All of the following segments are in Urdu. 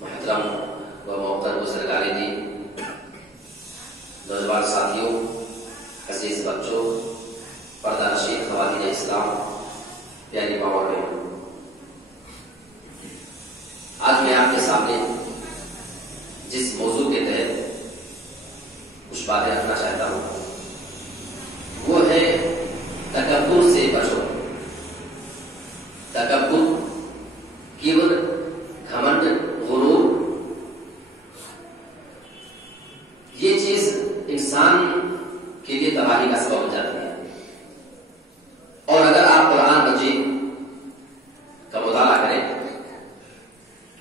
محترم و محترم سرکاری دی، نوجوان ساتھیوں، عزیز بچوں، پردہ نشین خواتین اسلام، پیاری ماں اور بہنوں، آج میں آپ کے سامنے جس موضوع کے تحت کچھ باتیں رکھنا چاہتا ہوں وہ ہے تکبر سے بچو۔ تکبر، کبر، گھمنڈ، غرور، یہ چیز انسان کے لیے تباہی کا سبب بن جاتی ہے۔ اور اگر آپ قرآن مجید کا مطالعہ کریں،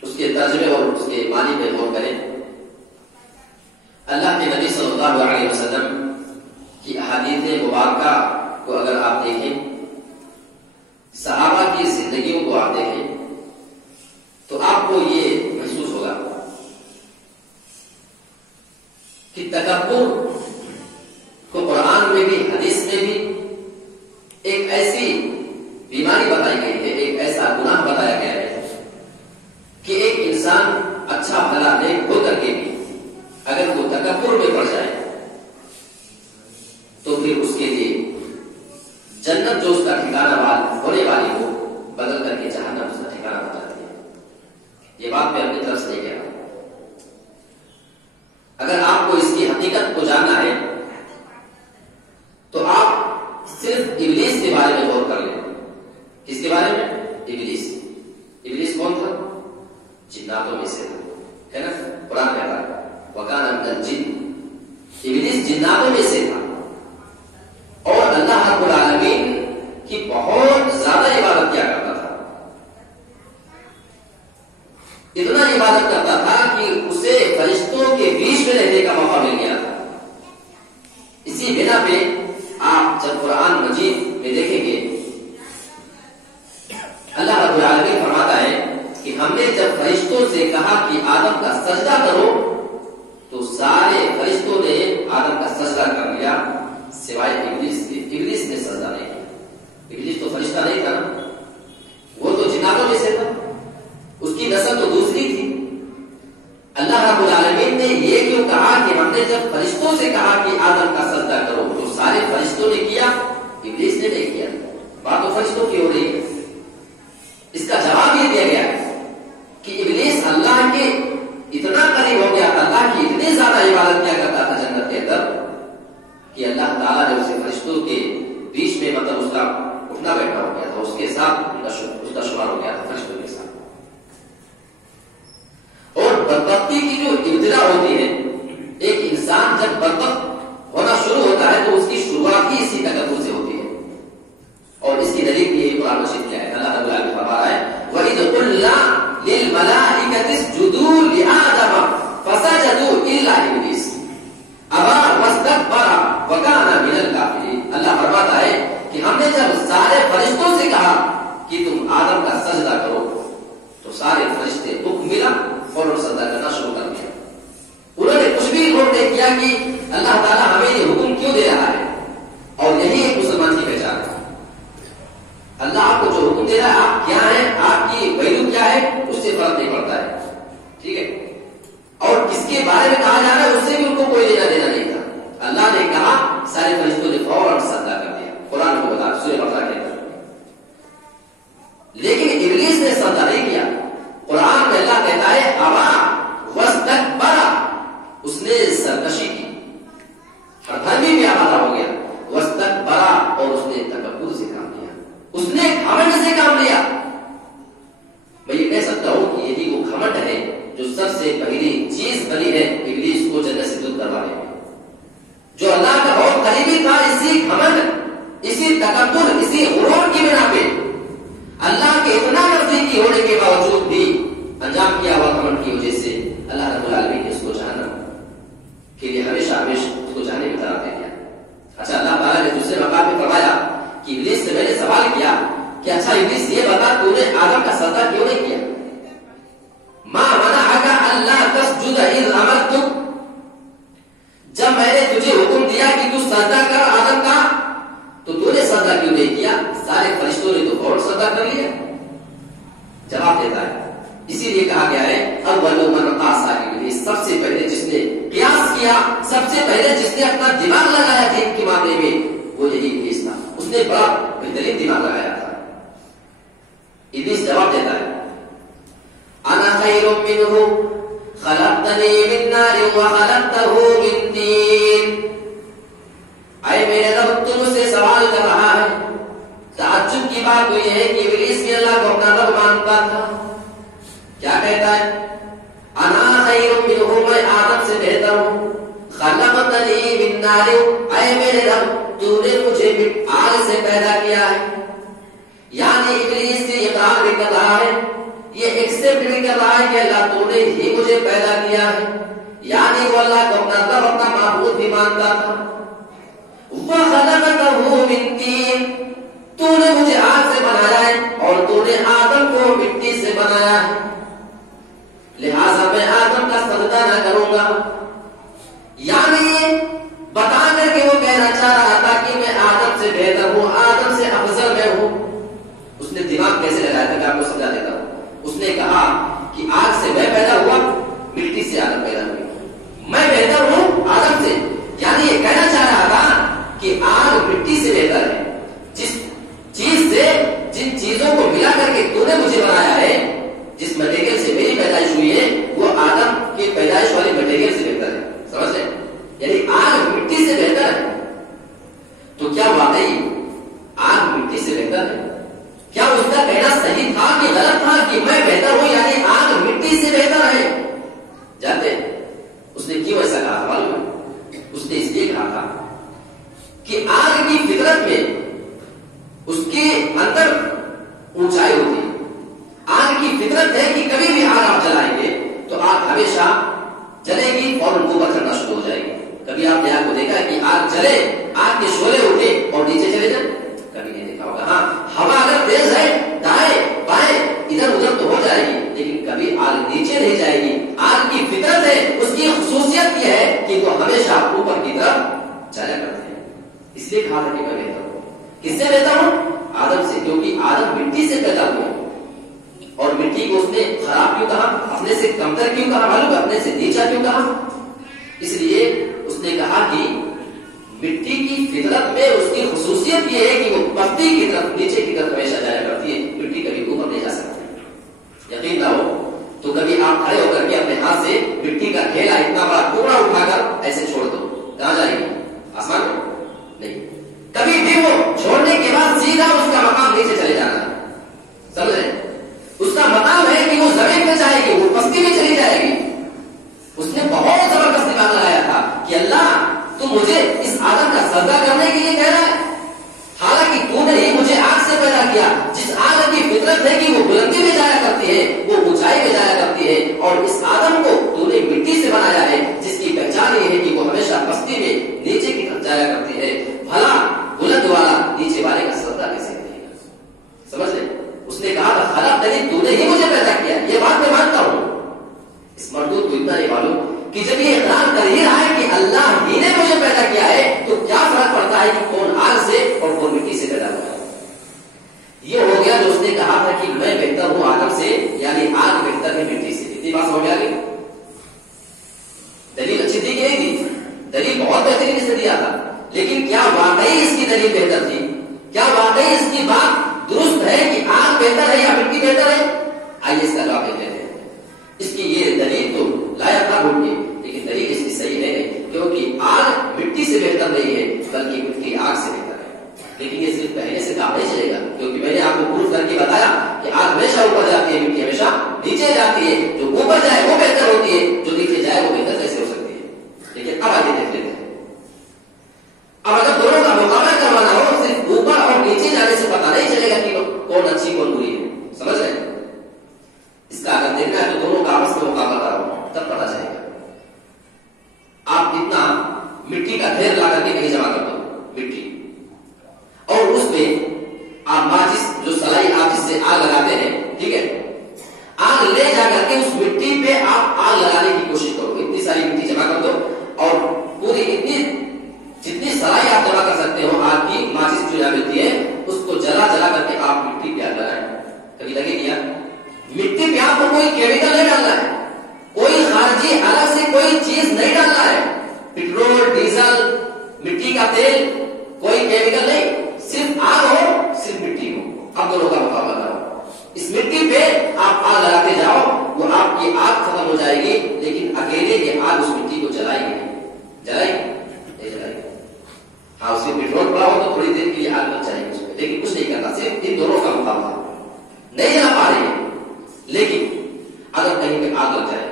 اس کے ترجمے اور اس کے معنی پہ غور کریں، اللہ کے نبی صلی اللہ علیہ وسلم کی احادیث مبارکہ کو اگر آپ دیکھیں، صحابہ کی زندگیوں کو آپ دیکھیں، تو آپ کو یہ محسوس ہوگا کہ تکبر کو قرآن میں بھی حدیث میں بھی ایک ایسی بیماری بتائی گئی ہے، ایک ایسا گناہ بتایا گیا ہے کہ ایک انسان اچھا بھلا نیک ہو کر کے بھی اگر وہ تکبر میں پڑ جائے تو پھر اس کے لیے جنت جو اس کا ٹھکانہ ہونے والی ہو بدل کر کے جہنم اس کا ٹھکانہ ہو جاتی ہے۔ یہ بات میں اپنی طرف سے نہیں کہہ رہا ہوں۔ اگر آپ کو اس کی حقیقت کو جاننا ہے تو آپ صرف ابلیس کے بارے میں غور کر لیں۔ کس کے بارے میں؟ ابلیس۔ ابلیس کون تھا؟ جناتوں میں سے تھا، ہے نا؟ قرآن کہتا ہے وَكَانَ مِنَ الْجِنِّ، ابلیس جناتوں میں سے تھا، اور اللہ رب العالمین کی بہت زیادہ عبادت کیا کرتا تھا۔ اتنا عبادت کرتا تھا کہ اسے فرشتوں کے بیچ میں رہنے کا موقع مل گیا تھا۔ اسی بنا پہ آپ جب قرآن مجید میں دیکھیں گے، اللہ رب العالمین فرماتا ہے کہ ہم نے جب فرشتوں سے کہا کہ آدم کا سجدہ کرو تو سارے فرشتوں نے آدم کا سجدہ کر لیا سوائے ابلیس کے۔ ابلیس نے سجدہ نہیں کیا۔ ابلیس تو فرشتہ نہیں تھا نا، وہ تو جناتوں میں سے تھا، اس کی نسل تو دوسری تھی۔ اللہ رب العالمین نے یہ کیوں کہا کہ ہم نے جب فرشتوں سے کہا کہ آدم کا سجدہ کرو تو سارے فرشتوں نے کیا، ابلیس نے نہیں کیا؟ بات تو فرشتوں کی ہو رہی ہے۔ اس کا جواب یہ دیا گیا ہے کہ ابلیس اللہ کے اتنا قریب ہو گیا تھا، اللہ کی اتنی زیادہ عبادت کیا کرتا تھا جنت کے اندر کہ اللہ تعالیٰ نے اسے فرشتوں کے بیچ میں مطلب اس کا اٹھنا بیٹھنا ہو گیا تھا، اس کے ساتھ اس کا شمار ہو گیا تھا فرشتوں کے ساتھ۔ اور بدبختی کی جو ابتدا ہوتی ہے، ایک انسان جب بدبخت ہونا شروع ہوتا ہے تو اس کی شروعات ہی اسی تکبر سے ہوتی ہے، اور اس کی دلیل بھی یہ قرآن مجید کیا ہے؟ اللہ رب العالمین فرما رہا ہے وَإِذْ قُلْنَا لِلْمَلَائِكَةِ اسْجُدُوا لِآدَمَ فَسَجَدُوا إِلَّا إِبْلِيسَ أَبَى وَاسْتَكْبَرَ وَكَانَ مِنَ الْكَافِرِينَ۔ اللہ فرماتا ہے کہ ہم نے جب سارے فرشتوں سے کہا کہ تم آدم کا سجدہ کرو تو سارے فرشتے حکم ملا اور سجدہ کرنا شروع کر دیا۔ انہوں نے کچھ بھی غور نہیں کیا کہ اللہ تعالیٰ ہمیں یہ حکم کیوں دے رہا ہے، اور یہی ایک مسلمان کی پہچان ہے۔ اللہ آپ کو جو حکم دے رہا ہے، آپ کیا ہیں، آپ کی ویلو کیا ہے، اس سے فرق نہیں پڑتا ہے، ٹھیک ہے؟ اور کس کے بارے میں کہا جا رہا ہے اس سے بھی ان کو کوئی لینا دینا نہیں تھا۔ اللہ نے کہا، سارے فرشتوں نے فوراً سجدہ کر دیا۔ قرآن کو بتا سورہ بقرہ کے اندر، لیکن ابلیس نے سجدہ نہیں کیا۔ قرآن میں اللہ کہتا ہے ابا واستکبر، اس نے سرکشی کی، ہر دھرمی میں آمادہ ہو گیا، واستکبر، اور اس نے تکبر سے کام لیا، اس نے گھمنڈ سے کام لیا۔ میں یہ کہہ سکتا ہوں کہ یہی وہ گھمنڈ ہے جو سب سے پہلی چیز بنی ہے ابلیس کو جنت سے دور کروانے میں، جو اللہ کا بہت قریبی تھا۔ اسی گھمنڈ، اسی تکبر، اسی غرور کی بنا پہ اللہ کے اتنا نزدیکی ہونے کے باوجود بھی انجام کیا ہوا گھمنڈ کی وجہ سے اللہ رب العالمین نے اس کو جہنم کے لیے ہمیشہ ہمیشہ اس کو جانے میں قرار دے دیا۔ اچھا، اللہ تعالیٰ نے دوسرے مقام پہ فرمایا کہ ابلیس سے میں نے سوال کیا کہ اچھا ابلیس یہ بتا تو نے آدم کا سجدہ کیوں نہیں کیا؟ ما منعک الا تسجد اذ امرتک، جب میں نے تجھے حکم دیا کہ تو سجدہ کر آدم کا تو تو نے سجدہ کیوں نہیں کیا؟ سارے فرشتوں نے تو فوراً سجدہ کر لیا۔ جواب دیتا ہے، اسی لیے کہا گیا ہے اول سب سے پہلے جس نے قیاس کیا، سب سے پہلے جس نے اپنا دماغ لگایا دین کے معاملے میں، وہ یہی ابلیس تھا. اس نے بڑا بہترین دماغ لگایا تھا. ابلیس جواب دیتا ہے انا خیر منہ خلقتنی من نار وخلقتہ من طین. اے میرے رب، تم سے سوال کر رہا ہے. تعجب کی بات تو یہ ہے کہ ابلیس بھی اللہ کو اپنا رب مانتا تھا. کیا کہتا ہے؟ انا خیر منہ، میں آدم سے بہتر ہوں. خلقتنی من نار، اے میرے رب تو نے مجھے آگ سے پیدا کیا ہے. یعنی ابلیس سے اقرار بھی کر رہا ہے، یہ ایکسپٹ بھی کر رہا ہے کہ اللہ تو نے ہی مجھے پیدا کیا ہے. یعنی وہ اللہ کو اپنا رب، اپنا معبود بھی مانتا تھا. وَخَلَقَتَهُ مِن طِينٍ، تو نے مجھے آگ سے بنایا ہے اور تو نے آدم کو مٹی سے بنایا ہے، لہذا میں آدم کا سجدہ نہ کروں گا. یعنی بتا کر کے وہ کہنا چاہ رہا تھا کہ میں آدم سے بہتر ہوں، آدم سے افضل میں ہوں. اس نے دماغ کیسے لگایا تھا کہ آپ کو سمجھا دیتا ہوں. اس نے کہا کہ آگ سے میں پیدا ہوا، مٹی سے آدم پیدا ہوئی، میں بہتر ہوں آدم سے. یعنی یہ کہنا چاہ رہا تھا کہ آگ مٹی سے بہتر ہے. جس چیز سے، جن چیزوں کو ملا کر کے تو نے مجھے بنایا ہے، جس مٹیریل سے میری پیدائش ہوئی ہے، وہ آدم کی پیدائش والی مٹیریل سے بہتر ہے. سمجھ لیں؟ یعنی آگ مٹی سے بہتر ہے. تو کیا واقعی آگ مٹی سے بہتر ہے؟ کیا اس کا کہنا صحیح تھا کہ غلط تھا کہ میں بہتر ہوں یعنی آگ مٹی سے بہتر ہے؟ جانتے اس نے کیوں ایسا کہا؟ معلوم ہے؟ اس نے اس لیے کہا تھا کہ آگ کی فطرت میں اس کے اندر اونچائی ہوتی ہے. آگ کی فطرت ہے کہ کبھی بھی آگ آپ جلائیں گے تو آگ ہمیشہ جلے گی اور اوپر کرنا شروع ہو جائے گی. کبھی آپ نے آگ کو دیکھا ہے کہ آگ جلے، آگ کے شعلے اٹھے اور نیچے چلے جائیں؟ کبھی نہیں دیکھا ہوگا. ہاں، ہوا اگر تیز ہے، دائیں بائیں ادھر ادھر تو ہو جائے گی، لیکن کبھی آگ نیچے نہیں جائے گی. آگ کی فطرت ہے، اس کی خصوصیت یہ ہے کہ وہ ہمیشہ اوپر کی طرف چلا کرتے ہیں. اس لیے کہا تھا کہ میں بہتر ہوں. کس سے بہتر ہوں؟ آدم سے، کیونکہ آدم مٹی سے پیدا ہوا اور مٹی کو اس نے خراب کیوں کہا، اپنے سے کمتر کیوں کہا، معلوم ہے اپنے سے نیچا کیوں کہا؟ اس لیے اس نے کہا کہ مٹی کی فطرت میں اس کی خصوصیت یہ ہے کہ وہ پستی کی طرف، نیچے کی طرف ہمیشہ جایا کرتی ہے. مٹی کبھی اوپر نہیں جا سکتی. یقین نہ ہو تو کبھی آپ کھڑے ہو کر کے اپنے ہاتھ سے مٹی کا ڈھیلا اتنا بڑا ٹکڑا اٹھا کر ایسے چھوڑ دو، کہاں جائے گی؟ آسمان میں نہیں. کبھی بھی وہ چھوڑنے کے بعد سیدھا اس کا مقام نیچے چلے جانا ہے. سمجھ رہے؟ اس کا مقام ہے کہ وہ زمین میں جائے گی، وہ پستی میں چلی جائے گی. اس نے بہت زبردست دماغ لگایا تھا کہ اللہ تو مجھے اس آدم کا سجدہ کرنے کے لیے کہہ رہا ہے، حالانکہ تو نے ہی مجھے آگ سے پیدا کیا. جس آگ کی فطرت ہے کہ وہ بلندی میں جایا کرتی ہے، وہ اونچائی میں جایا کرتی ہے، اور اس آدم کو تو نے مٹی سے بنایا ہے جس کی پہچان یہ ہے کہ وہ ہمیشہ پستی میں نیچے کی طرف جایا کرتی ہے. بھلا بلند والا نیچے والے کا سجدہ کیسے کرے گا؟ سمجھ لیں؟ اس نے کہا تھا خلقتنی، تو نے ہی مجھے پیدا کیا. یہ بات میں مانتا ہوں. اس مردود کو اتنا نہیں معلوم کہ جب یہ اقرار کر ہی رہا ہے کہ اللہ ہی نے مجھے پیدا کیا ہے تو کیا فرق پڑتا ہے کہ کون آگ سے اور کون مٹی سے پیدا ہوا ہے. یہ ہو گیا جو اس نے کہا تھا کہ میں بہتر ہوں آدم سے، یعنی آگ بہتر ہے مٹی سے. اتنی بات ہو گیا. دلیل اچھی تھی کہ نہیں تھی؟ دلیل بہت بہترین اس نے دیا تھا، لیکن کیا واقعی اس کی دلیل بہتر تھی؟ کیا واقعی اس کی بات درست ہے کہ آگ بہتر ہے یا مٹی بہتر ہے؟ آئیے اس کا جواب دیتے ہیں. اس کی یہ دلیل تو لایا تھا بھول کے، لیکن دلیل اس کی صحیح ہے کیونکہ آگ مٹی سے بہتر نہیں ہے بلکہ مٹی آگ سے بہتر ہے. لیکن یہ صرف کہنے سے کام نہیں چلے گا، کیونکہ میں نے آپ کو پروف کر کے بتایا کہ آگ ہمیشہ اوپر جاتی ہے، مٹی ہمیشہ نیچے جاتی ہے. جو اوپر جائے وہ بہتر ہوتی ہے، جو نیچے جائے وہ بہتر کیسے ہو سکتی ہے؟ لیکن اب آگے دیکھ لیتے ہیں. اب اگر دونوں کا مقابلہ کروانا ہو صرف اوپر اور نیچے جانے سے پتا نہیں چلے گا کہ کون اچھی کون بری ہے. سمجھ رہے ہیں؟ اس کا اگر دیکھنا ہے تو دونوں کا آپس میں مقابلہ کرو تب پتا چلے گا. آپ اتنا مٹی کا ڈھیر لا کر کے کہیں جمع کر دو، مٹی، اور اس میں آپ ماچس جو سلائی آپ جس سے آگ لگاتے ہیں، ٹھیک ہے، آگ لے جا کر کے اس مٹی پہ آپ آگ لگانے کی کوشش کرو. اتنی ساری مٹی جمع کر دو اور پوری اتنی جتنی سلائی آپ جمع کر سکتے ہو آگ کی، ماچس جو یہاں ملتی ہے اس کو جلا جلا کر کے آپ مٹی پہ آگ لگائیں. کبھی لگے گیا؟ مٹی پہ آپ کو کوئی کیمیکل نہیں ڈالنا ہے، کوئی خارجی باقی الگ سے کوئی چیز نہیں ڈالنا ہے، پیٹرول، ڈیزل، مٹی کا تیل، کوئی کیمیکل نہیں، صرف آگ ہو، صرف مٹی ہو، اب دونوں کا مقابلہ کرو، اس مٹی پہ آپ آگ لگاتے جاؤ، وہ آپ کی آگ ختم ہو جائے گی، لیکن اکیلے یہ آگ اس مٹی کو جلائے گی نہیں جلائے گی۔ ہاں اس میں پیٹرول پڑا ہو تو تھوڑی دیر کے لیے آگ لگ جائے گی اس میں، لیکن کچھ نہیں کرنا، صرف ان دونوں کا مقابلہ، نہیں جلا پا رہی ہے۔ لیکن اگر کہیں پہ آگ لگ جائے،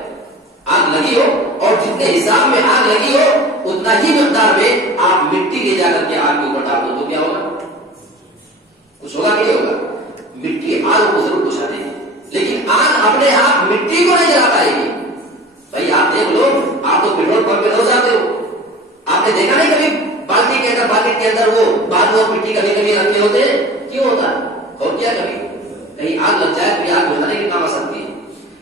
آگ لگی ہو اور جتنے حساب میں آگ لگی ہو اتنا ہی مقدار میں آپ مٹی لے جا کر کے آگ کے اوپر ڈال دو تو کیا ہوگا؟ کچھ ہوگا کہ نہیں ہوگا؟ مٹی آگ کو ضرور بجھا دے گی، لیکن آگ اپنے آپ مٹی کو نہیں جلا پائے گی۔ بھائی آپ دیکھ لو، آپ تو پیٹرول پمپ پہ روز جاتے ہو، آپ نے دیکھا نہیں کبھی بالٹی کے اندر، باکٹ کے اندر وہ بعد میں مٹی کبھی کبھی رکھے ہوتے ہیں، کیوں ہوتا ہے؟ اور کیا کبھی کہیں آگ لگ جائے تو یہ آگ بجھانے کے کام آ سکتی ہے۔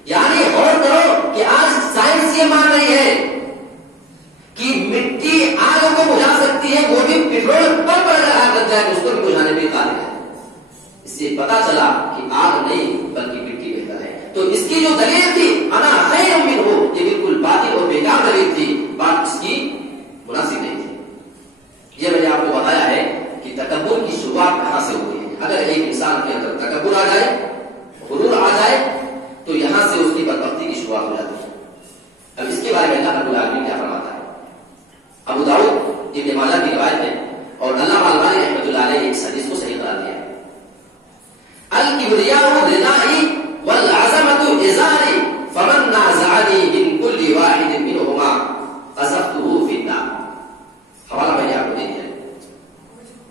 یعنی غور کرو کہ آج سائنس یہ مان رہی ہے کہ مٹی آگ کو بجھا سکتی ہے، وہ بھی پیٹرول پمپ پر اگر آگ لگ جائے تو اس کو بھی بجھانے میں قادر ہے۔ اس سے پتا چلا کہ آگ نہیں بلکہ مٹی بہتر ہے۔ تو اس کی جو دلیل تھی انا خیر منہ، یہ بالکل باطل اور بیکار دلیل تھی، بات اس کی مناسب نہیں تھی۔ یہ میں نے آپ کو بتایا ہے کہ تکبر کی شروعات کہاں سے ہوتی ہے۔ اگر ایک انسان کے اندر تکبر آ جائے، غرور آ جائے، تو یہاں سے اس کی بدبختی کی شروعات ہو جاتی ہے۔ اب اس کے بارے میں اللہ رب العالمین کیا فرماتا ہے؟ ابو داؤد ابن ماجہ کی روایت ہے اور علامہ البانی رحمۃ اللہ علیہ اس حدیث کو صحیح قرار دیا ہے۔ الکبریاء ردائی والعظمۃ ازاری فمن نازعنی من کل واحد منہما قذفتہ فی النار۔ حوالہ میں نے آپ کو دے دیا،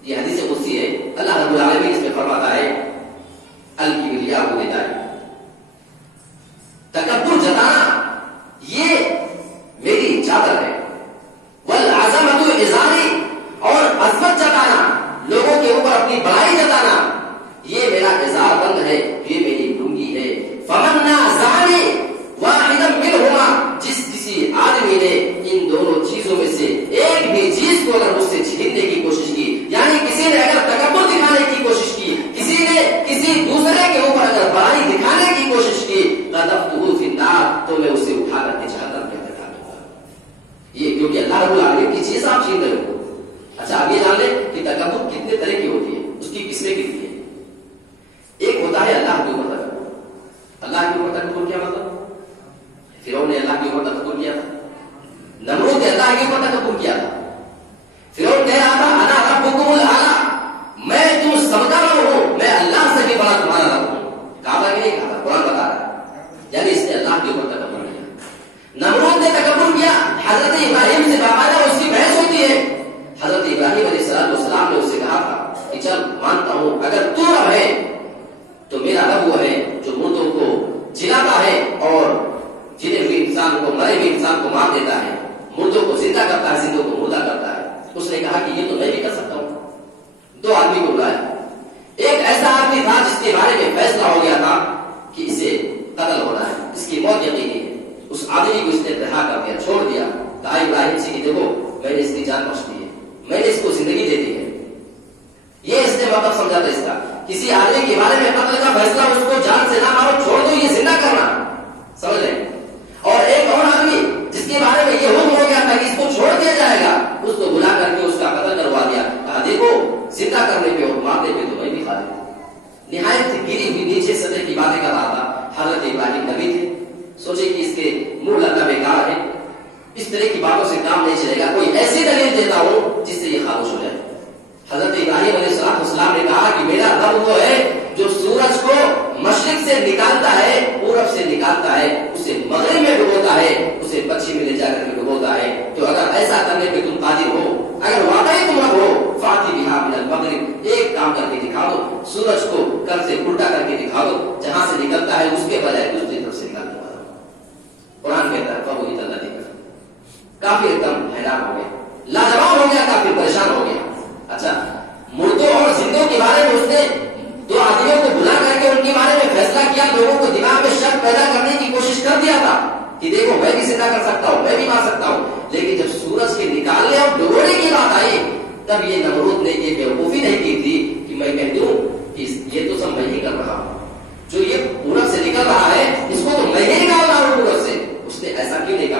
یہ حدیث قدسی ہے۔ اللہ رب العالمین اس میں فرماتا ہے الکبریاء ردائی، تکبر جتانا یہ میری چادر ہے، والعظمۃ ازاری، اور عظمت جتانا، لوگوں کے اوپر اپنی بڑائی جتانا، یہ میرا ازار بند ہے، یہ میری لنگی ہے۔ فمن نازعنی واحدا منہما، جس کسی آدمی نے ان دونوں چیزوں میں سے ایک بھی چیز کو اگر مجھ سے چھیننے کی کوشش کی، یعنی کسی نے اگر تکبر دکھانے کی کوشش کی، کسی نے کسی دوسرے کے اوپر اگر بڑائی دکھانے کی کوشش کی، قذفتہ فی النار، تو میں اسے اٹھا کر کے جہنم میں دھکا دوں گا۔ یہ کیونکہ اللہ رب العالمین کی چیز آپ چھین رہے ہو۔ اچھا اب یہ جان لیں کہ تکبر کتنے طرح کی ہوتی ہے، اس کی قسمیں کتنی ہیں۔ ایک ہوتا ہے اللہ کے اوپر تکبر۔ اللہ کے اوپر تکبر کیا مطلب؟ فرعون نے اللہ کے اوپر تکبر کیا تھا، نمرود نے اللہ کے اوپر تکبر کیا تھا۔ فرعون کہہ رہا تھا انا ربکم الاعلی، میں تم سب کا رب ہوں، میں اللہ سے بھی بڑا تمہارا رب ہوں۔ کہا تھا کہ نہیں کہا تھا؟ قرآن بتا رہا ہے، یعنی اس نے اللہ کے اوپر تکبر کیا۔ نمرود نے تکبر کیا، حضرت ابراہیم سے باقاعدہ اس کی بحث ہوتی ہے۔ حضرت ابراہیم علیہ السلام نے اس سے کہا تھا کہ چل مانتا ہوں اگر تو رب ہے تو میرا رب وہ ہے جو مردوں کو جلاتا ہے اور جنے ہوئے انسان کو، مرے ہوئے انسان کو مار دیتا ہے، مردوں کو زندہ کرتا ہے، زندوں کو مردہ کرتا ہے۔ اس نے کہا کہ یہ تو میں بھی کر سکتا ہوں۔ دو آدمی کو بلایا، ایک ایسا آدمی تھا جس کے بارے میں فیصلہ ہو گیا تھا کہ اسے قتل ہونا ہے، اس کی موت یقینی ہے۔ اس آدمی کو اس نے رہا کر دیا، چھوڑ دیا، کہا ابراہیم سے کہ دیکھو میں نے اس کی جان بخش دی ہے، میں نے اس کو زندگی دے دی ہے۔ یہ اس نے مطلب سمجھا تھا اس کا، کسی آدمی کے بارے میں قتل کا فیصلہ، اس کو جان سے نہ مارو، چھوڑ دو، یہ زندہ کرنا، سمجھ لیں۔ اور ایک اور آدمی جس کے بارے میں یہ حکم ہو گیا تھا کہ اس کو چھوڑ دیا جائے گا، اس کو بلا کر کے اس کا قتل کروا دیا، کہا دیکھو زندہ کرنے پہ اور مارنے پہ تو میں بھی قادر ہوں۔ نہایت گری ہوئی نیچے سطح کی باتیں کر رہا تھا۔ حضرت ابراہیم نبی تھے، سوچے کہ اس کے منہ لگنا بیکار ہے، اس طرح کی باتوں سے کام نہیں چلے گا، کوئی ایسی دلیل دیتا ہوں جس سے یہ خاموش ہو جائے۔ حضرت ابراہیم علیہ السلام نے کہا کہ میرا رب وہ ہے جو سورج کو مشرق سے نکالتا ہے، پورب سے نکالتا ہے، اسے مغرب میں ڈبوتا ہے، اسے پچھم میں لے جا کر کے ڈبوتا ہے۔ تو اگر ایسا کرنے پہ تم قادر ہو، اگر واقعی تم رب ہو، فاتی بہا من المغرب، ایک کام کر کے دکھا دو، سورج کو کل سے الٹا کر کے دکھا دو، جہاں سے نکلتا ہے اس کے بجائے دوسری طرف سے نکال دو۔ قرآن کہتا ہے فَهُوَ الَّذِي کافر ایک دم حیران ہو گیا، لاجواب ہو گیا، کافر پریشان ہو گیا۔ اچھا مردوں اور زندوں کے بارے میں اس نے دو آدمیوں کو بلا کر کے ان کے بارے میں فیصلہ کیا، لوگوں کو دماغ میں شک پیدا کرنے کی کوشش کر دیا تھا کہ دیکھو میں بھی زندہ کر سکتا ہوں، میں بھی مار سکتا ہوں۔ لیکن جب سورج کے نکالنے اور ڈبونے کی بات آئی تب یہ نمرود نے یہ بیوقوفی نہیں کی تھی کہ میں کہہ دوں کہ یہ تو سب میں ہی کر رہا ہوں، جو یہ پورب سے نکل رہا ہے اس کو تو میں ہی نکال رہا ہوں پورب سے۔ اس نے ایسا کیوں نہیں کہا؟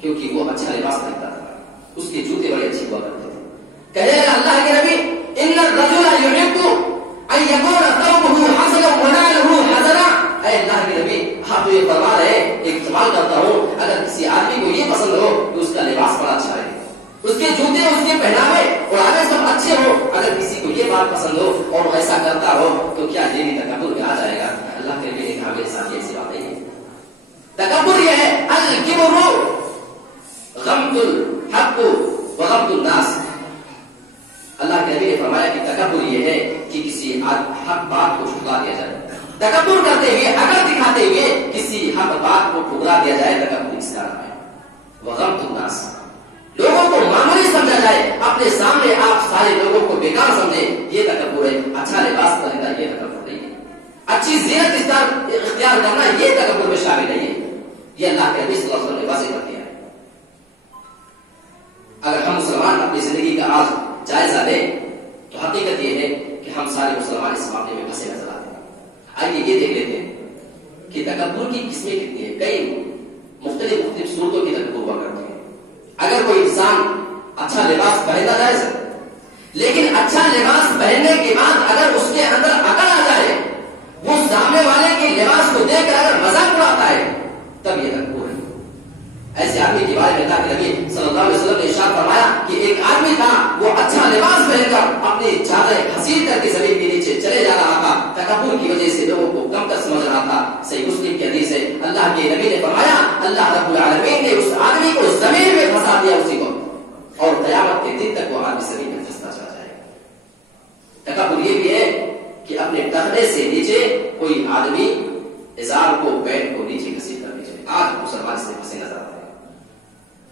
کیونکہ وہ اچھا لباس پہنتا تھا، اس کے جوتے بڑے اچھے ہوا کرتے تھے. کہنے لگا اللہ کے نبی ان الرجل يحب ان يكون ثوبه حسنا ونعله حسنا. اے اللہ کے نبی آپ تو یہ فرما رہے ایک سوال کرتا ہوں، اگر کسی آدمی کو یہ پسند ہو کہ اس کا لباس بڑا اچھا ہے، اس کے جوتے اس کے پہناوے اور آگے سب اچھے ہو، اگر کسی کو یہ بات پسند ہو اور وہ ایسا کرتا ہو تو کیا یہ بھی تکبر میں آ جائے گا؟ اللہ کے نبی نے کہا میرے ساتھ ایسی بات نہیں ہے. تکبر یہ ہے الکبر غمط الحق وغمط الناس. اللہ کے نبی نے فرمایا کہ تکبر یہ ہے کہ کسی حق بات کو ٹھکرا دیا جائے. تکبر کرتے ہوئے اگر دکھاتے ہوئے کسی حق بات کو ٹھکرا دیا جائے، تکبر اس کا نام ہے. وغمط الناس، لوگوں کو معمولی سمجھا جائے، اپنے سامنے آپ سارے لوگوں کو بیکار سمجھیں، یہ تکبر ہے. اچھا لباس پہننا یہ تکبر نہیں ہے. اچھی زینت اختیار کرنا یہ تکبر میں شامل نہیں ہے. یہ اللہ کے نبی صلی اللہ علیہ وسلم نے واضح کر دیا ہے. اگر ہم مسلمان اپنی زندگی کا آج جائزہ لیں تو حقیقت یہ ہے کہ ہم سارے مسلمان اس معاملے میں پھنسے نظر آتے ہیں. آئیے یہ دیکھ لیتے ہیں کہ تکبر کی قسمیں کتنی ہیں. کئی مختلف صورتوں کی تکبر ہوا کرتی ہے. اگر کوئی انسان اچھا لباس پہننا جائز ہے، لیکن اچھا لباس پہننے کے بعد اگر اس کے اندر عقل آ جائے، وہ سامنے والے کے لباس کو دیکھ کر اگر مذاق اڑاتا ہے، تب یہ تکبر ہے. ایسے آدمی کے بارے میں اللہ کے نبی صلی اللہ علیہ وسلم نے ارشاد فرمایا کہ ایک آدمی تھا، وہ اچھا لباس پہن کر اپنی چادر حسین کر کے زمین کے نیچے چلے جا رہا تھا. تکبر کی وجہ سے لوگوں کو کم تر سمجھ رہا تھا. صحیح مسلم کی حدیث ہے، اللہ کے نبی نے فرمایا اللہ رب العالمین نے اس آدمی کو زمین میں پھنسا دیا اسی کو، اور قیامت کے دن تک وہ آدمی زمین میں پھنستا چلا جائے. تکبر یہ بھی ہے کہ اپنے ٹخنے سے نیچے کوئی آدمی ازار کو پینٹ کو نیچے گھسیٹ کر نیچے. آج مسلمان سے پھنسے نظر آتے ہیں.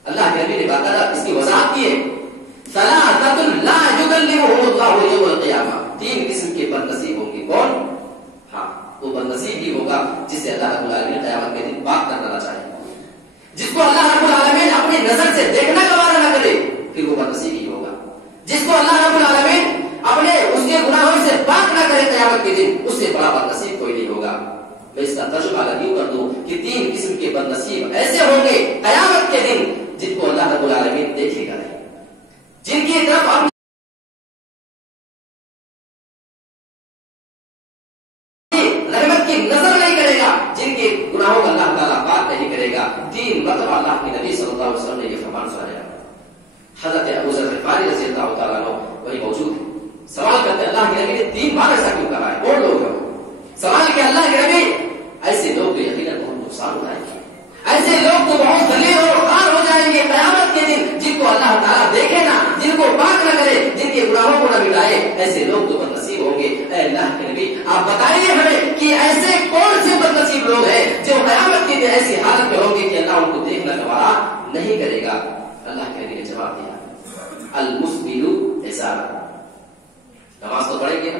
اللہ کے نبی نے باقاعدہ اس کی وضاحت کی ہے. ثلاثۃ لا یکلمهم اللہ یوم القیامہ. تین قسم کے بد نصیب ہوں گے. کون؟ ہاں، وہ بد نصیب ہی ہوگا جسے اللہ رب العالمین قیامت کے دن پاک کرنا چاہے. جس کو اللہ رب العالمین اپنی نظر سے دیکھنا گوارا نہ کرے، پھر وہ بد نصیب ہی ہوگا. جس کو اللہ رب العالمین اپنے اس کے گناہوں سے پاک نہ کرے قیامت کے دن، اس سے بڑا بد نصیب کوئی نہیں ہوگا. میں اس کا ترجمہ اگر یوں کر دوں کہ تین قسم کے بد نصیب ایسے ہوں گے قیامت کے دن جن کو اللہ رب العالمین دیکھے گا نہیں، جن کی طرف ہم رحمت کی نظر نہیں کرے گا، جن کے گناہوں کا اللہ تعالیٰ پاک نہیں کرے گا. تین مرتبہ اللہ کے نبی صلی اللہ علیہ وسلم نے یہ فرمان سنایا. حضرت ابو ذر غفاری رضی اللہ تعالیٰ عنہ وہی موجود ہے. سوال کرتے اللہ کے نبی نے تین بار ایسا کیوں کہا ہے؟ کون لوگ ہیں؟ سوال کہ اللہ کے نبی ایسے لوگ تو یقیناً بہت نقصان اٹھائیں گے، ایسے لوگ تو بہت ذلیل اور خوار ہو جائیں گے قیامت کے دن، جن کو اللہ تعالیٰ دیکھے نہ، جن کو پاک نہ کرے، جن کے گناہوں کو نہ مٹائے. ایسے لوگ تو بد نصیب ہوں گے. اے اللہ کے نبی آپ بتائیے ہمیں کہ ایسے کون سے بد نصیب لوگ ہیں جو قیامت کے دن ایسی حالت میں ہوں گے کہ اللہ ان کو دیکھنا گوارا نہیں کرے گا. اللہ کے نبی نے جواب دیا المسبل ازار. نماز تو پڑھیں گے،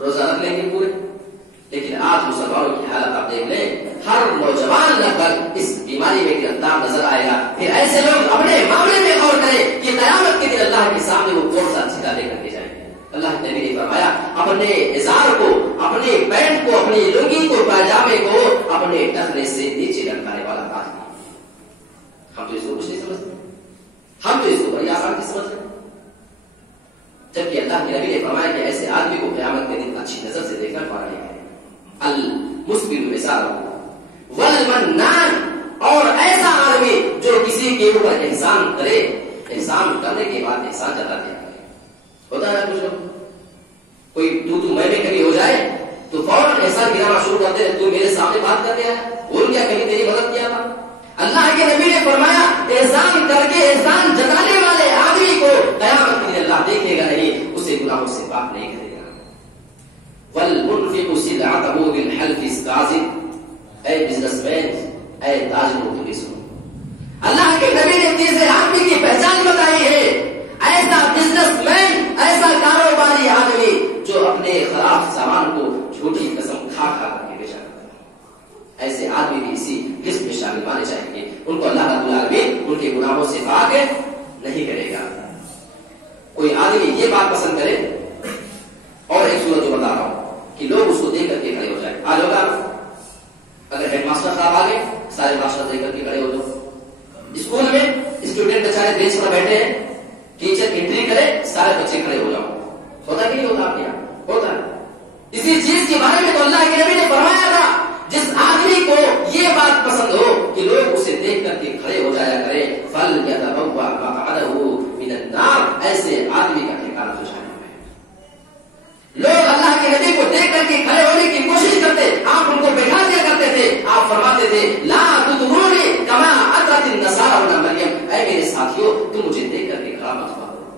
روزہ رکھ لیں گے پورے، لیکن آج مسلمانوں کی حالت آپ دیکھ لیں، ہر نوجوان لگ بھگ اس بیماری میں گرفتار نظر آئے گا. پھر ایسے لوگ اپنے معاملے میں غور کریں کہ قیامت کے دن اللہ کے سامنے وہ کون سا سیدھا لے کر کے جائیں گے. اللہ کے نبی نے فرمایا اپنے ازار کو، اپنے پینٹ کو، اپنی لنگی کو، پاجامے کو اپنے ٹخنے سے نیچے لٹکانے والا آدمی. ہم تو اس کو کچھ نہیں سمجھتے، ہم تو اس کو بڑی آسان سے سمجھ رہے ہیں، جبکہ اللہ کے نبی نے فرمایا کہ ایسے آدمی کو قیامت کے دن اچھی نظر سے دیکھنا پڑا نہیں ہے. المسبل ازارہ والمنان، اور ایسا آدمی جو کسی کے اوپر احسان کرے، احسان کرنے کے بعد احسان جتا دیا کرے. ہوتا ہے کچھ لوگ، کوئی تو میں کبھی ہو جائے تو فوراً احسان گرانا شروع کرتے ہیں. تو میرے سامنے بات کرتے ہیں، بول کیا کبھی تیری مدد کیا تھا؟ اللہ کے نبی نے فرمایا احسان کر کے احسان جتانے والے آدمی کو قیامت کے دن اللہ دیکھے گا نہیں، اسے گناہوں سے پاک نہیں کرے گا. والمنفق سلعته بالحلف الكاذب. اے بزنس مین، اے تاجروں تمہیں سنو، اللہ کے نبی نے تیسرے آدمی کی پہچان بتائی ہے. ایسا بزنس مین، ایسا کاروباری آدمی جو اپنے خراب سامان کو جھوٹی قسم کھا کھا کر کے بیچا کرتا ہے، ایسے آدمی بھی اسی لسٹ میں شامل مانے جائیں گے. ان کو اللہ رب العالمین ان کے گناہوں سے پاک نہیں کرے گا. کوئی آدمی یہ بات پسند کرے، اور ایک صورت جو بتا رہا ہوں کہ لوگ اس کو دیکھ کر کے کھڑے ہو جائیں. آج ہوگا اگر ہیڈ ماسٹر صاحب آگے، سارے ماسٹر دیکھ کر کے کھڑے ہو جاؤ. اسکول میں بینچ پر بیٹھے ہیں، ٹیچر انٹری کرے سارے بچے کھڑے ہو جاؤ، ہوتا کہ نہیں ہوتا آپ کے یہاں؟ ہوتا ہے. اسی چیز کے بارے میں تو اللہ کے نبی نے فرمایا تھا جس آدمی کو یہ بات پسند ہو کہ لوگ اسے دیکھ کر کے کھڑے ہو جایا کرے فَلْيَتَبَوَّأْ مَقْعَدَهُ مِنَ النَّارِ، ایسے آدمی کا ٹھکانہ تو جہنم ہے. لوگ اللہ کے نبی کو دیکھ کر کے کھڑے ہونے کی کوشش کرتے، آپ ان کو بیٹھا دیا کرتے تھے. آپ فرماتے تھے لا تطرونی کما اطرت النصارى ابن مریم، اے میرے ساتھیوں تم مجھے دیکھ کر کے کھڑا مت کرو،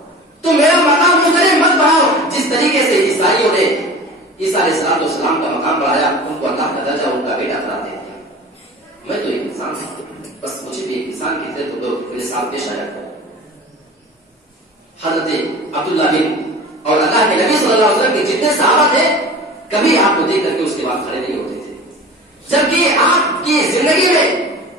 تم میرا مقام مختلف مت بڑھاؤ. جس طریقے سے عیسائیوں نے عیسیٰ علیہ السلام کا مقام بڑھایا، ان کو اللہ کا درجہ ان کا بیٹا قرار دے دیا. میں تو ایک انسان ہوں، بس مجھے بھی ایک انسان کی طرح تو میرے ساتھ پیش آیا. حضرت عبداللہ بن اور اللہ کے نبی صلی اللہ علیہ وسلم کے جتنے صحابہ تھے کبھی آپ کو دیکھ کر کے اس کے بعد کھڑے نہیں ہوتے تھے، جبکہ آپ کی زندگی میں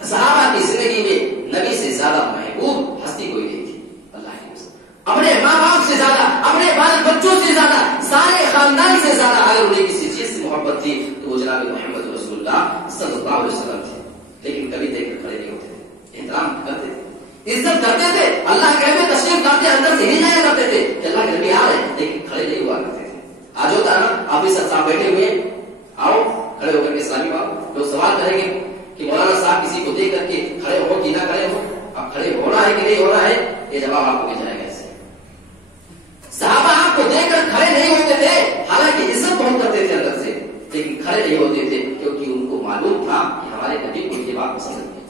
صحابہ کی زندگی میں نبی سے زیادہ محبوب ہستی کوئی نہیں تھی. اللہ کی قسم، اپنے ماں باپ سے زیادہ، اپنے بال بچوں سے زیادہ، سارے خاندان سے زیادہ اگر انہیں کسی چیز سے محبت تھی تو وہ جناب محمد رسول اللہ صلی اللہ علیہ وسلم تھے. لیکن کبھی دیکھ کر کھڑے نہیں ہوتے تھے، احترام کرتے تھے، عزت کرتے تھے. اللہ کے نبی تشریف لاتے اندر سے ہی جایا کرتے تھے کہ اللہ کے نبی آ رہے، لیکن کھڑے نہیں ہوا کرتے تھے. آج ہوتا ہے نا، آفیسر صاحب بیٹھے ہوئے آؤ کھڑے ہو کر کے اسلامی بات، لوگ سوال کریں گے کہ مولانا صاحب کسی کو دیکھ کر کے کھڑے ہو کہ نہ کھڑے ہو، اب کھڑے ہونا ہے کہ نہیں ہونا ہے، یہ جواب آپ کو مل جائے گا. صحابہ آپ کو دیکھ کر کھڑے نہیں ہوتے تھے، حالانکہ عزت بہت کرتے تھے اندر سے، لیکن کھڑے نہیں ہوتے تھے کیونکہ ان کو معلوم تھا کہ ہمارے نبی کو یہ بات پسند نہیں،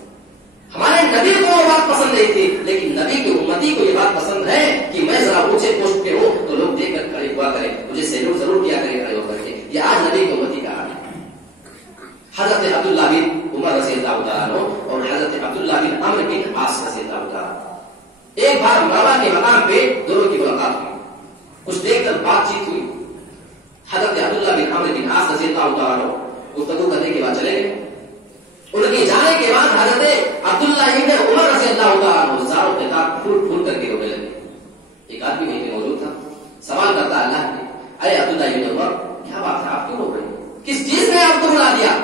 ہمارے نبی کو وہ بات پسند نہیں تھی. لیکن نبی کی امتی کو یہ بات پسند ہے کہ میں ذرا اونچے پوسٹ پہ ہوں تو لوگ دیکھ کر کھڑے ہوا کریں، مجھے سیلوٹ ضرور کیا کرے کھڑے ہو کر کے. یہ آج نبی کی امتی کا حال ہے. حضرت عبداللہ بن عمر رضی اللہ تعالیٰ عنہ اور حضرت عبداللہ بن عمرو بن عاص رضی اللہ تعالیٰ عنہ ایک بار بابا کے مقام پہ دونوں کی ملاقات ہوئی، کچھ دیکھ کر بات چیت ہوئی. حضرت عبداللہ بن عمرو بن عاص رضی اللہ تعالیٰ عنہ گفتگو کرنے کے بعد چلے گئے. ان کے جانے کے بعد حضرت عبداللہ بن عمر رضی اللہ تعالیٰ عنہ زاروں کے ساتھ پھول پھول کر کے رونے لگے. ایک آدمی وہیں پہ موجود تھا، سوال کرتا اللہ نے، اے عبداللہ بن عمر کیا بات ہے، آپ کیوں رو رہے ہیں، کس چیز نے آپ کو بلا دیا؟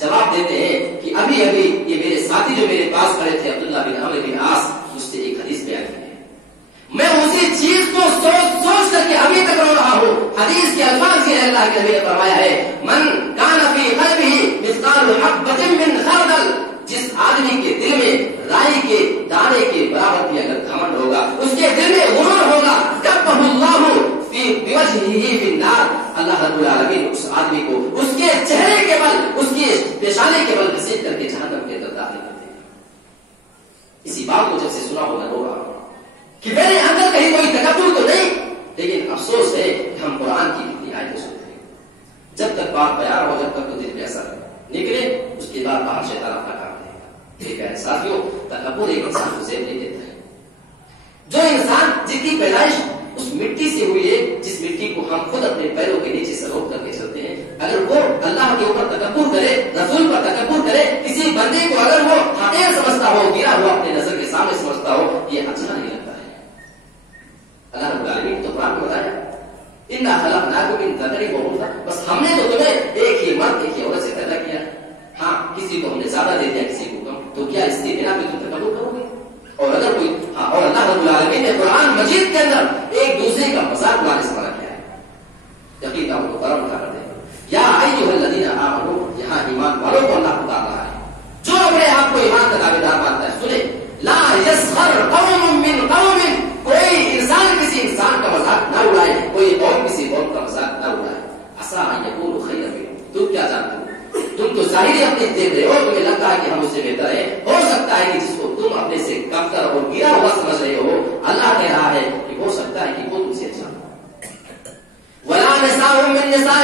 جواب دیتے ہیں کہ ابھی ابھی یہ میرے ساتھی جو میرے پاس کھڑے تھے عبداللہ بن عمرو بن عاص، مجھ سے ایک حدیث بیان کی ہے، میں اسی چیز کو سوچ سوچ کر کے ابھی تک رو رہا ہوں. حدیث کے الفاظ یہ اللہ کے نبی نے فرمایا ہے من کان فی قلبہ مثقال حبۃ من خردل، جس آدمی کے دل میں رائی کے دانے کے برابر بھی اگر گھمنڈ ہوگا، اس کے دل میں غرور ہوگا، کبہ اللہ فی بوجہہ فی النار، اللہ رب العالمین اس آدمی کو اس کے چہرے کے بل، اس کے پیشانے کے بل گھسیٹ کر کے جہنم کے اندر داخل کر دے گا. اسی بات کو جب سے سنا ہوگا رو رہا کہ میرے اندر کہیں کوئی تکبر تو نہیں، لیکن افسوس ہے کہ ہم قرآن کی کتنی آیتیں سنتے ہیں، جب تک بات بیان ہو، جب تک تو دل پہ اثر نکلے، اس کے بعد باہر شیطان اپنا کام دے گا. میرے پیارے ساتھیوں، تکبر ایک انسان کو زیب نہیں دیتا ہے. جو انسان جس کی پیدائش اس مٹی سے ہوئی ہے، جس مٹی کو ہم خود اپنے پیروں کے نیچے سے روک کر کے چلتے ہیں، اگر وہ اللہ کے اوپر تکبر کرے، رسول پر تکبر کرے، کسی بندے کو اگر وہ حقیر سمجھتا ہو، گرا ہوا اپنے نظر کے سامنے سمجھتا ہو، یہ اچھا نہیں لگتا ہے. اللہ رب العالمین تو قرآن میں بتایا انا خلقناکم من ذکر و انثی، بس ہم نے تو تمہیں ایک ہی مرد ایک ہی عورت سے پیدا کیا. ہاں کسی کو ہم نے زیادہ دے دیا، کسی کو کم، تو کیا اس کی بنا پہ تم تکبر کرو گے؟ اور اگر کوئی اور اللہ رب العالمین نے قرآن مجید کے اندر ایک دوسرے کا مذاق اڑانے سے منع کیا ہے، یقینا ان کو برم اٹھا کر دے. یا ایھا الذین آمنوا، یہاں ایمان والوں کو اللہ پکار رہا ہے جو اپنے آپ کو ایمان کا دعویدار مانتا ہے. سنیں، لا یسخر قوم من قوم، کوئی انسان کسی انسان کا مذاق نہ اڑائے، کوئی قوم کسی قوم کا مذاق نہ اڑائے. عسیٰ ان یکونوا خیرا منہم، تم کیا جانتے ہو، تم تو ظاہری اپنے دیکھ رہے ہو، تمہیں لگتا ہے کہ ہم اس سے بہتر ہیں. ہو سکتا ہے کہ جس کو تم اپنے سے کمتر اور گرا ہوا سمجھ رہے ہو، اللہ کہہ رہا ہے کہ ہو سکتا ہے کہ وہ تم سے اچھا ہو. ولا نساء من نساء،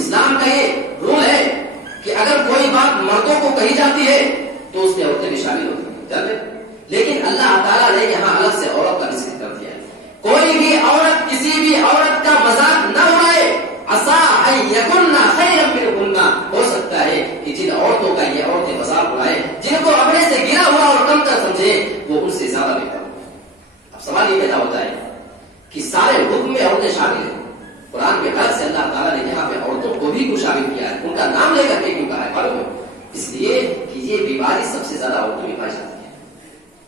اسلام کا یہ رول ہے کہ اگر کوئی بات مردوں کو کہی جاتی ہے تو اس میں عورتیں بھی شامل ہوتی ہیں، لیکن اللہ تعالیٰ نے یہاں الگ سے عورت کا ذکر کر دیا ہے. کوئی بھی عورت کسی بھی عورت کا مذاق نہ اڑائے. عسیٰ ان یکن خیرا منہن، ہو سکتا ہے کہ جن عورتوں کا یہ عورتیں مذاق اڑائے، جن کو اپنے سے گرا ہوا اور کم تر سمجھے، وہ ان سے زیادہ بہتر ہو. اب سوال یہ پیدا ہوتا ہے کہ سارے حکم میں عورتیں شامل ہیں، قرآن کے غرض سے اللہ تعالیٰ نے یہاں پہ عورتوں کو بھی شامل کیا ہے، ان کا نام لے کر کے کیوں کہا ہے معلوم ہے؟ اس لیے کہ یہ بیماری سب سے زیادہ عورتوں میں پائی جاتی ہے.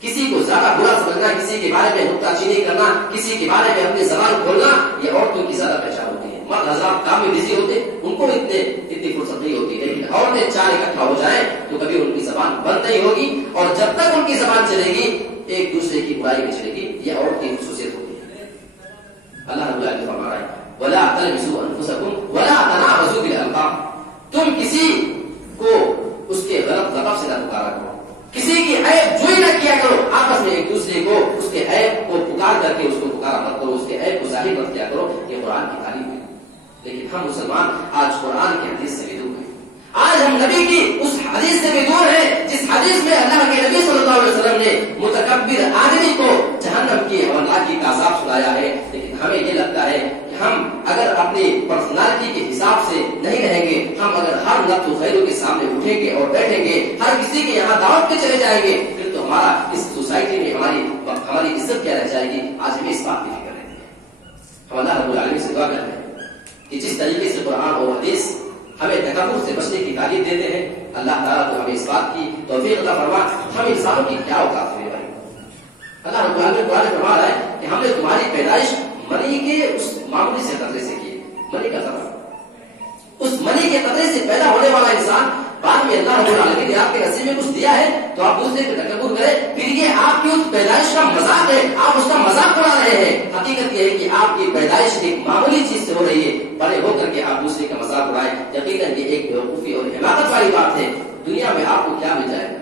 کسی کو زیادہ برا کرنا, کسی کے بارے میں نکتہ چینی کرنا, کسی کے بارے میں اپنی زبان کھولنا, یہ عورتوں کی زیادہ پہچان ہوتی ہے. مرد حضرات کام میں بزی ہوتے, ان کو اتنی فرصت نہیں ہوتی, لیکن عورتیں چار اکٹھا ہو جائیں تو کبھی ان کی زبان بند نہیں ہوگی, اور جب تک ان کی زبان چلے گی ایک دوسرے کی برائی میں چلے گی. یہ عورت کی خصوصیت ہوتی ہے. اللہ رب العالمین فرما رہا ہے وَلَا تَلْمِزُوا أَنفُسَكُمْ وَلَا تَنَابَزُوا بِالْأَلْقَابِ, تم کسی کو اس کے غلط لقب سے نہ پکارا کرو, کسی کی عیب جوئی نہ کیا کرو, آپس میں ایک دوسرے کو اس کے عیب کو پکار کر کے اس کو پکارا مت کرو, اس کے عیب کو ظاہر مت کیا کرو. یہ قرآن کی تعلیم ہے. لیکن ہم مسلمان آج قرآن کی حدیث سے بھی دور ہیں. آج ہم نبی کی اس حدیث سے بھی دور ہیں جس حدیث میں اللہ کے نبی صلی اللہ علیہ وسلم نے متکبر آدمی کو جہنم کی ہولناکی کا عذاب سنایا ہے. لیکن ہمیں یہ لگتا ہے کہ ہم اگر اپنی پرسنالٹی کے حساب سے نہیں رہیں گے, ہم اگر ہر لطف و خیروں کے سامنے اٹھیں گے اور بیٹھیں گے, ہر کسی کے یہاں دعوت پہ چلے جائیں گے, پھر تو ہمارا اس سوسائٹی میں ہماری عزت کیا رہ جائے گی. آج ہمیں اس بات کی فکر رہتی ہے. ہم اللہ رب العالمین سے دعا کرتے ہیں کہ جس طریقے سے قرآن اور حدیث ہمیں تکبر سے بچنے کی تعلیم دیتے ہیں, اللہ تعالیٰ تو ہمیں اس بات کی توفیق عطا فرما. ہم انسانوں کی کیا اوقات ہوئے بھائی. اللہ رب العالمین قرآن فرما رہا ہے کہ ہم نے تمہاری پیدائش منی کے اس معمولی سے قطرے سے کی. منی کا قطرہ, اس منی کے قطرے سے پیدا ہونے والا انسان, بعد میں اللہ رب العالمین نے آپ کے نصیب میں کچھ دیا ہے تو آپ دوسرے پہ تکبر کریں, پھر یہ آپ کی اس پیدائش کا مذاق ہے, آپ اس کا مذاق اڑا رہے ہیں. حقیقت یہ ہے کہ آپ کی پیدائش ایک معمولی چیز سے ہو رہی ہے, بڑے ہو کر کے آپ دوسرے کا مذاق اڑائیں. یقیناً یہ ایک بیوقوفی اور حماقت والی بات ہے. دنیا میں آپ کو کیا مل جائے گا,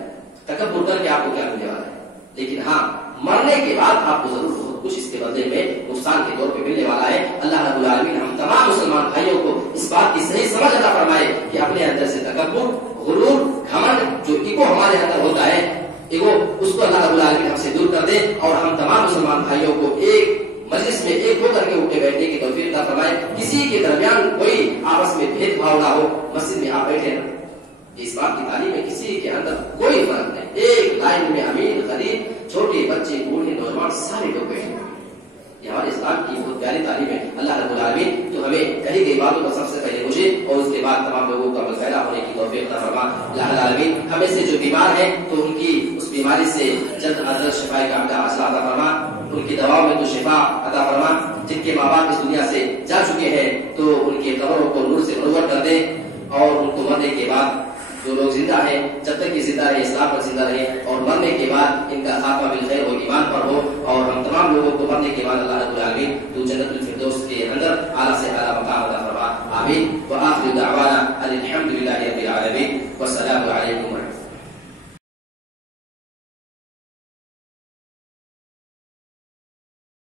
تکبر کر کے آپ کو کیا ملنے والا ہے, لیکن ہاں مرنے کے بعد آپ کو ضرور کچھ اس کے بدلے میں نقصان کے طور پہ ملنے والا ہے. اللہ رب العالمین ہم تمام مسلمان بھائیوں کو اس بات کی صحیح سمجھ عطا فرمائے کہ اپنے اندر سے تکبر, غرور, گھمنڈ, جو ایگو ہمارے اندر ہوتا ہے, ایگو, اس کو اللہ رب العالمین ہم سے دور کر دے, اور ہم تمام مسلمان بھائیوں کو ایک مجلس میں ایک ہو کر کے اٹھے بیٹھنے کی توفیق عطا فرمائے. کسی کے درمیان کوئی آپس میں بھید بھاؤ نہ ہو. مسجد میں آپ بیٹھے نا, اس بات کی تعلیم ہے کسی کے اندر کوئی فرق نہیں. ایک لائن میں امیر, غریب, چھوٹے بچے, بوڑھے, نوجوان, سارے لوگ بیٹھے. یہ ہمارے اسلام کی بہت پیاری تعلیم ہے. اللہ رب العالمین تو ہمیں کہی گئی باتوں کا سب سے پہلے مجھے اور اس کے بعد تمام لوگوں کا پیدا ہونے کی توفیق عطا فرما. اللہ العالمین ہمیں سے جو بیمار ہیں تو ان کی اس بیماری سے جلد از جلد شفا کاملہ عطا فرما. ان کی دواؤں میں تو شفا عطا فرما. جن کے ماں باپ اس دنیا سے جا چکے ہیں تو ان کے قبروں کو نور سے منور کر دے, اور ان کو مرنے کے بعد جو لوگ زندہ ہیں, جب تک یہ زندہ رہے اسلام پر زندہ رہے, اور مرنے کے بعد ان کا خاتمہ بالخیر و ایمان پر ہو. اور ہم تمام لوگوں کو مرنے کے بعد اللہ رب العالمین تو جنت الفردوس کے اندر اعلیٰ سے اعلیٰ مقام عطا فرما. آمین. وآخر دعوانا الحمد للہ رب العالمین والسلام علیکم.